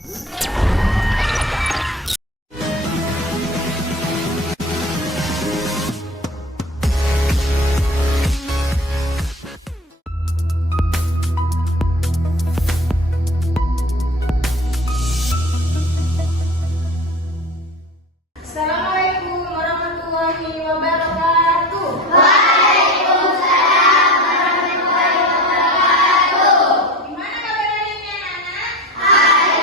Assalamualaikum warahmatullahi wabarakatuh. Waalaikumsalam warahmatullahi wabarakatuh. Gimana kabar hari ini anak-anak?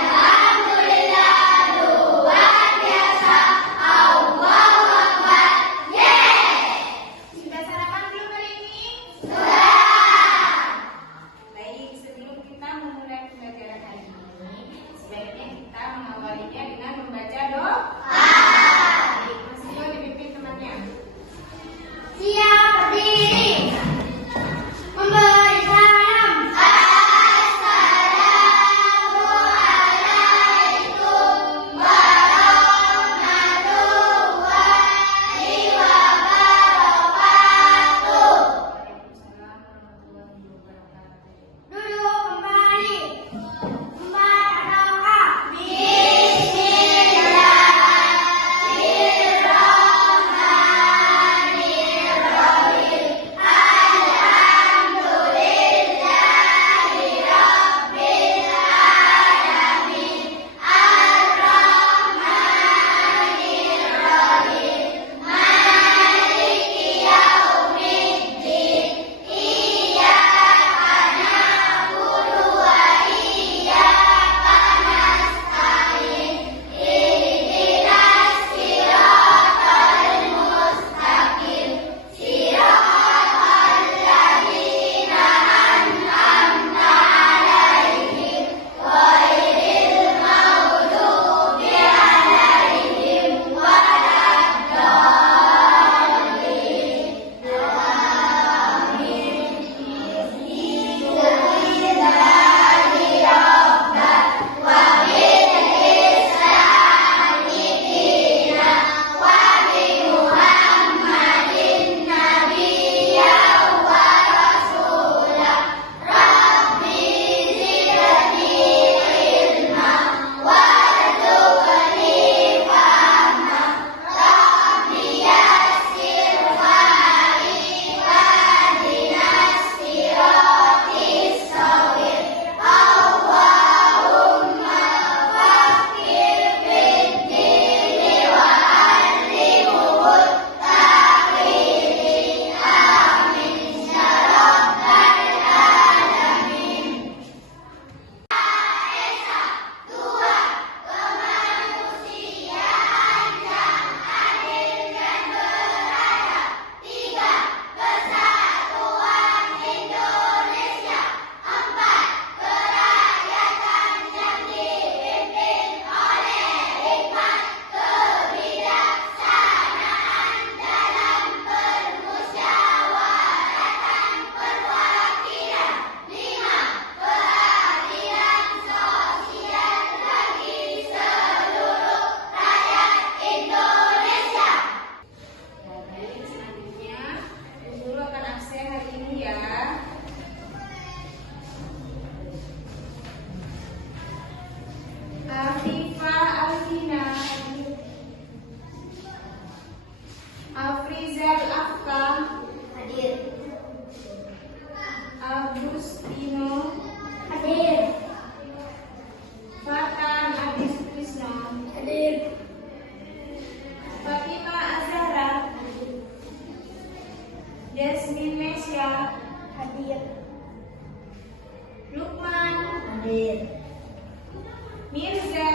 Alhamdulillah, luar biasa. Allahu Akbar. Yeay. Sudah sarapan belum hari ini? Sudah. Baik, sebelum kita memulai pembelajaran hari ini, sebaiknya kita mengawalinya dengan membaca doa. Masih mau dipimpin temannya. Siap berdiri. Memberi salam. Assalamualaikum warahmatullahi wabarakatuh. Waalaikumsalam warahmatullahi wabarakatuh. Duduk kembali. Membaca doa. Bismillahirrahmanirrahim. Alhamdulillahirabbil alamin. Ar-Rahmanirrahim. Maliki yaumiddin. Iyyaka na'budu wa iyyaka nasta'in. Ihdinas siratal mustaqim. Siratal ladzina an'amta 'alaihim ghairil maghdubi 'alaihim waladdallin. Amin. Bismillahi rabbana wa bil islami dina wa bi Muhammadin nabiyyan wa rasula. Rabbi zidni ilma warzuqni fahma. Rabbi yassir wali wahdinas siratis sawir. Allahumma fakir fiddini wa allimhut ta'wili. Amin ya rabbal alamin. Esa 2. Kemanusiaan yang adil dan beradab. 3. Persatuan Indonesia. 4. Kerakyatan yang dipimpin oleh hikmat kebijaksanaan dalam permusyawaratan perwakilan. 5. Keadilan sosial bagi seluruh rakyat Indonesia. Baik, selanjutnya Guru akan absen hari ini ya. Afifah Alvina, Afrizal Afka, Hadir. Agustino, Hadir. Fatan Adi Sutrisno, Hadir. Fatima Azhara, Jasmine Mesya, Hadir. Lukman, Hadir. Mirza,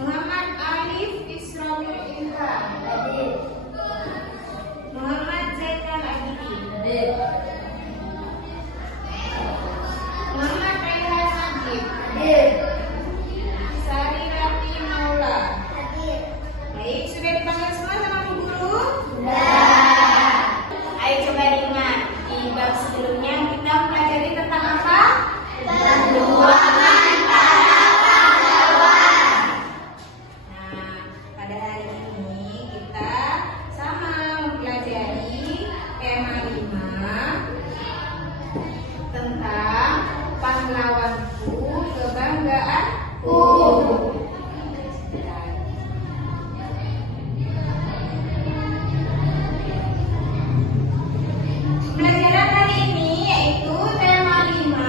Muhammad Alif Isramil Ilham, Hadir. Muhammad Zainal Abidin, Hadir. Muhammad Raihan Agib, Hadir. Sari Rati Maula. Hadir. Baik, sudah dipanggil semua sama Bu Guru? Sudah. Ayo coba diingat, di bab sebelumnya kita pelajari tentang apa? Perjuangan para pahlawan. Nah, pada hari ini kita sama mempelajari tema 5 tentang pahlawanku Pelajaran kali ini yaitu tema 5,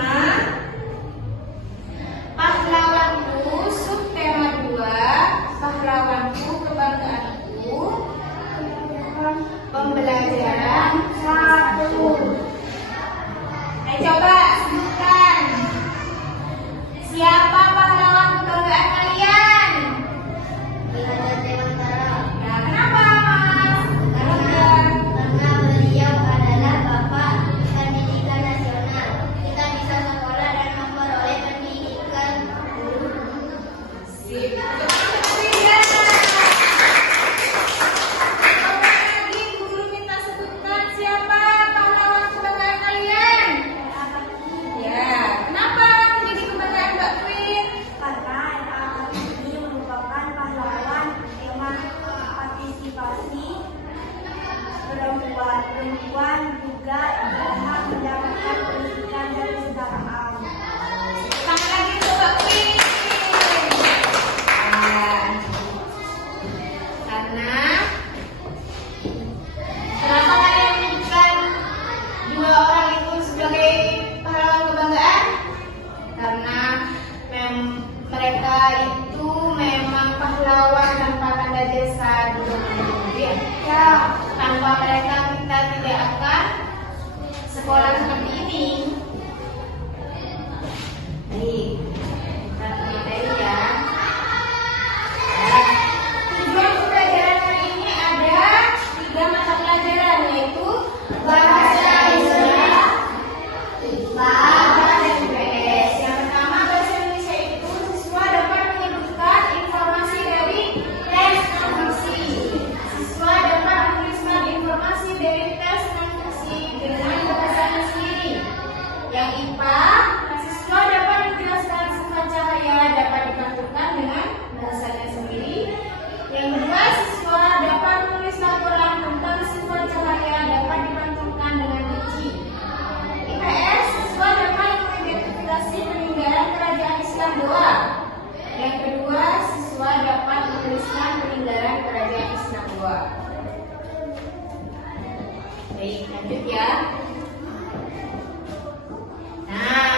pahlawanku, subtema 2, pahlawanku kebanggaanku, pembelajaran 1. Ayo coba sebutkan, siapa pahlawan kebanggaan kalian? Raden Dewantara. Nah, kenapa Mas? Karena beliau adalah bapak pendidikan nasional. Kita bisa sekolah dan memperoleh pendidikan. Sip. Iya. Lagi guru minta sebutkan siapa pahlawan kebanggaan kalian? Ya, kenapa menjadi kebanggaan Mbak Queen? Karena ini merupakan pahlawan yang partisipasi perempuan juga dapat mendapatkan pendidikan dan kesetaraan. Tangan lagi untuk Mbak Queen. Nah, karena kenapa kalian menyebutkan dua orang itu sebagai pahlawan kebanggaan? Karena mereka itu memang pahlawan tanpa tanda jasa di dunia. Ya, tanpa mereka kita tidak akan sekolah seperti ini. Baik, kita ke materi ya. Nah, tujuan pembelajaran kali ini ada 3 mata pelajaran, yaitu bahasa Indonesia, IPA, dan IPS. Yang pertama, bahasa Indonesia itu siswa dapat menyebutkan informasi dari teks dan fiksi. Siswa dapat menuliskan informasi dari teks dan fiksi dengan bahasanya sendiri. Yang IPA, siswa dapat menjelaskan sifat cahaya dapat dipantulkan dengan bahasanya sendiri. Yang kedua, siswa dapat menulis laporan tentang sifat cahaya dapat dipantulkan dengan biji. IPS, siswa dapat mengidentifikasi peninggalan kerajaan Islam Goa. Yang kedua, siswa dapat menuliskan peninggalan kerajaan Islam Goa. Baik, lanjut ya. Nah,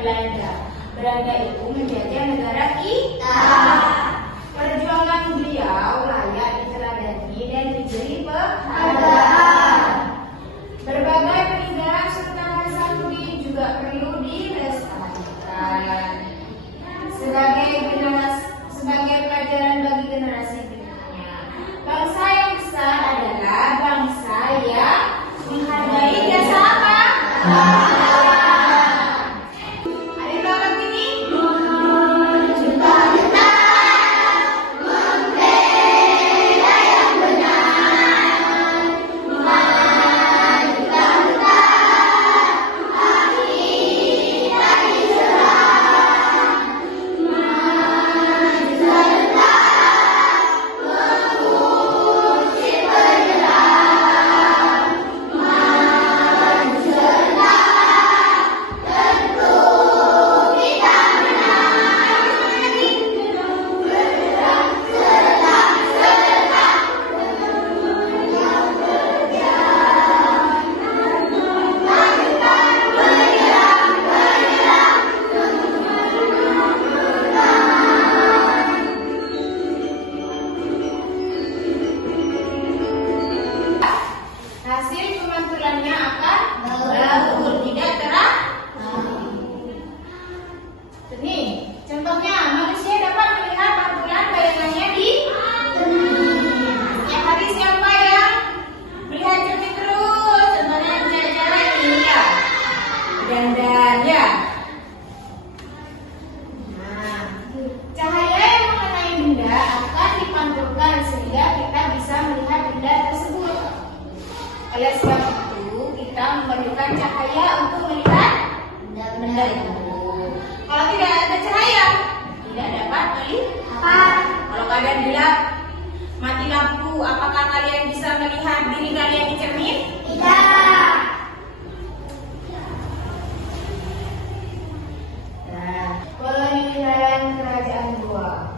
Belanda. Belanda itu menjajah negara kita. Perjuangan beliau layak diteladani dan diberi penghargaan. Berbagai peninggalan Sultan Hasanuddin juga perlu dilestarikan sebagai pelajaran bagi generasi berikutnya. Bangsa yang besar adalah bangsa yang menghargai jasa apa? Hasil pemantulannya akan bagus, tidak terang. Nih, contohnya manusia dapat melihat pantulan bayangannya di setiap hari. Siapa yang melihat cermin terus? Contohnya cara ini ya, dandan ya. Nah, cahaya yang mengenai benda akan dipantulkan sehingga kita bisa melihat benda tersebut. Oleh sebab itu, kita memerlukan cahaya untuk melihat benda itu. Kalau tidak ada cahaya, tidak dapat melihat. Kalau kalian gelap, mati lampu, apakah kalian bisa melihat diri kalian di cermin? Tidak. Nah, peninggalan kerajaan Goa.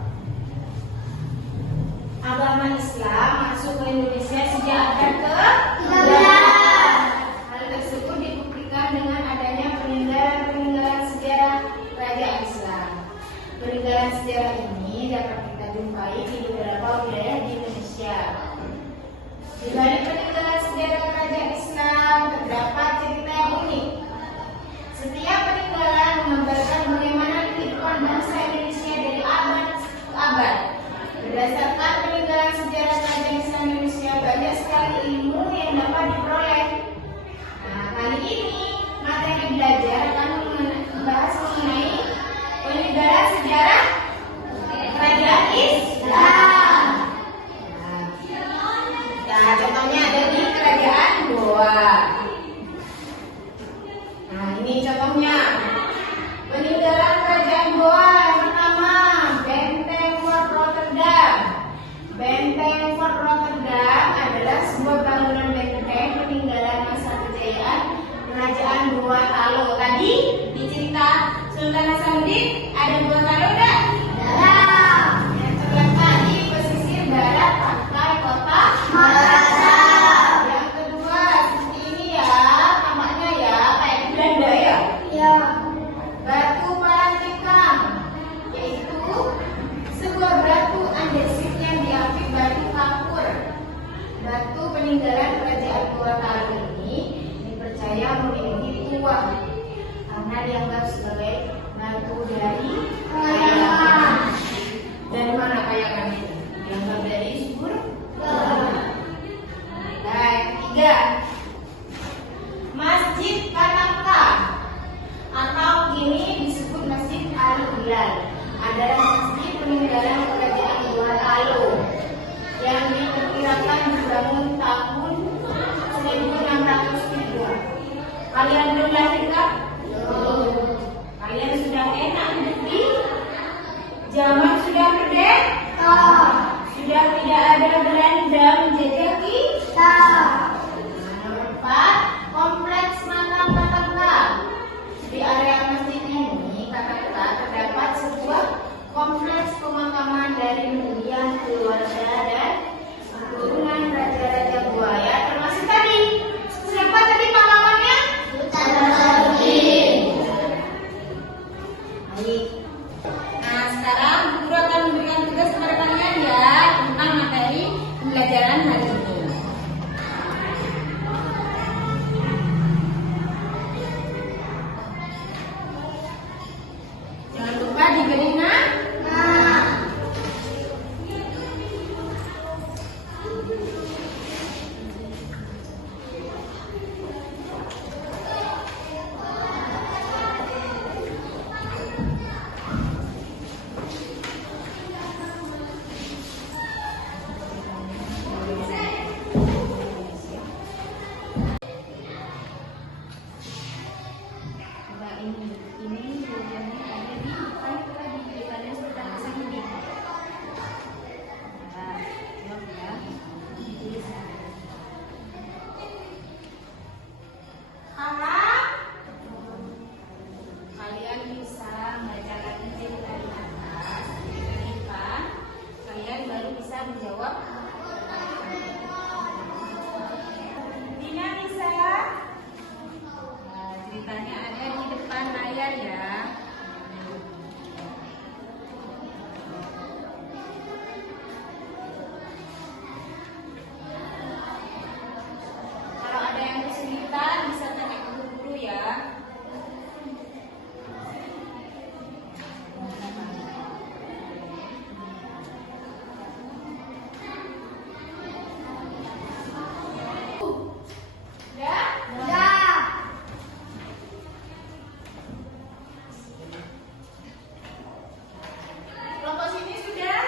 Agama Islam masuk ke Indonesia sejak abad ke-13. Hal tersebut dibuktikan dengan adanya peninggalan sejarah kerajaan Islam. Peninggalan sejarah ini dapat kita jumpai di beberapa wilayah di Indonesia. Di balik peninggalan sejarah kerajaan Islam terdapat cerita yang unik. Setiap peninggalan menggambarkan bagaimana kehidupan bangsa Indonesia dari abad ke abad. Berdasarkan peninggalan sejarah kerajaan Islam Indonesia, banyak sekali ilmu yang dapat diperoleh. Nah, kali ini materi belajar akan membahas mengenai peninggalan sejarah kerajaan Islam. Nah, contohnya ada di kerajaan Goa. Nah, ini contohnya peninggalan kerajaan Goa. Yang pertama, Benteng Fort Rotterdam. Benteng Fort Rotterdam adalah sebuah bangunan benteng peninggalan masa kejayaan kerajaan Goa Talo. Tadi di cerita Sultan Hasanuddin ada Goa Talo enggak? Ada. Yang terletak di pesisir barat pantai kota Makassar. Yang kedua, seperti ini ya, tampaknya ya kayak di Belanda ya. Ya. Batu Parantikang, yaitu sebuah batu andesit yang diapit batu kapur. Batu peninggalan kerajaan Goa Talo ini dipercaya memiliki tuah karena dianggap sebagai batu dari kayangan. Dari mana kayangan itu? Dianggap dari surga. Nah, yang ketiga, Masjid Katangka atau kini disebut Masjid Al-Hilal adalah masjid peninggalan kerajaan Goa Talo yang diperkirakan dibangun tahun 1603. Kalian belum lahir kan? Kalian sudah enak hidup di zaman sudah merdeka, sudah tidak ada Belanda menjajah kita. Nomor 4, Kompleks Makam Katangka. Di area masjid ini Katangka terdapat sebuah kompleks pemakaman dari mendiang keluarga dan keturunan raja-raja Goa, ya, termasuk tadi. Siapa tadi pakamannya? Sultan Hasanuddin. Baik. Nah, sekarang guru akan memberikan tugas kepada kalian ya tentang materi pembelajaran hari ini. Jangan lupa diberi nama. Ini tujuannya ada di depan tadi kalian sudah pasang ini. Nah, jawab ya. Harap kalian bisa membaca lagi dari atas, depan. Kalian baru bisa menjawab. Dina bisa? Nah, ceritanya ada di depan layar ya. Kalau ada yang kesulitan bisa tanya ke guru ya. Kelompok sini sudah?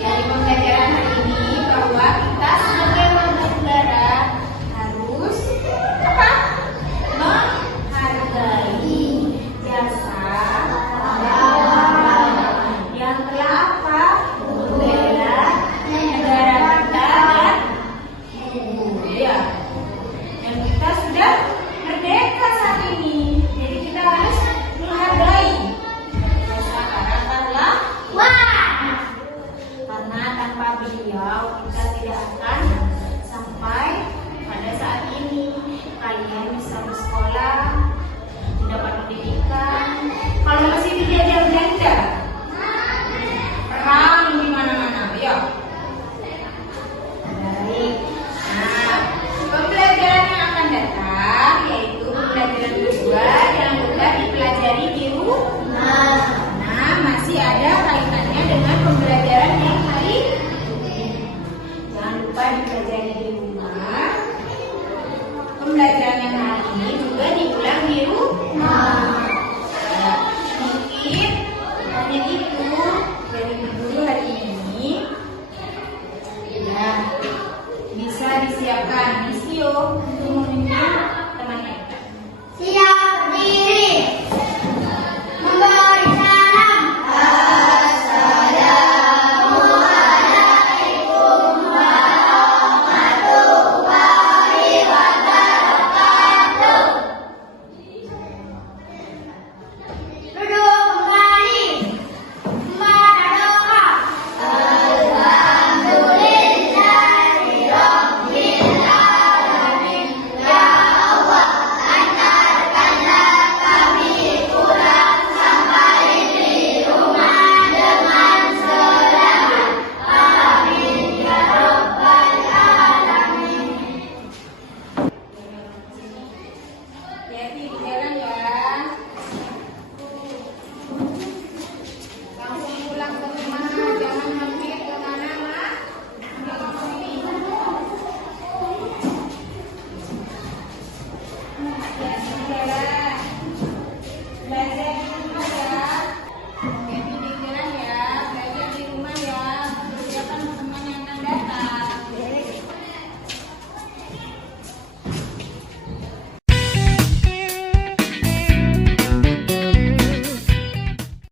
Dari pembelajaran hari ini bahwa kita sebagai warga negara harus apa? Menghargai jasa yang telah apa? Membela negara kita dan dan kita sudah merdeka saat ini. Jadi kita harus menghargai jasa para pahlawan. Karena tanpa beliau kita tidak akan sampai pada saat ini. Kalian bisa bersekolah, mendapat pendidikan. Kalau masih dijajah Belanda, perang di mana-mana, ya. Baik. Nah, pembelajaran yang akan datang yaitu pembelajaran kedua yang sudah dipelajari di rumah. Nah, masih ada kaitannya dengan pembelajaran yang hari ini. Jangan lupa dipelajari di rumah. Pembelajaran yang hari ini juga diulang di rumah. Ya, mungkin hanya itu dari guru hari ini. Ya, bisa disiapkan Lisio untuk memimpin temannya. Siap berdiri. Memberi salam. Assalamualaikum warahmatullahi wabarakatuh. Duduk kembali. Membaca doa. Alhamdulillahirabbil alamin. Ya Allah, antarkanlah kami pulang sampai di rumah dengan selamat. Amin ya rabbal alamin. Hati-hati di jalan ya. Langsung pulang ke rumah, jangan mampir ke mana mak. Hati-hati di jalan.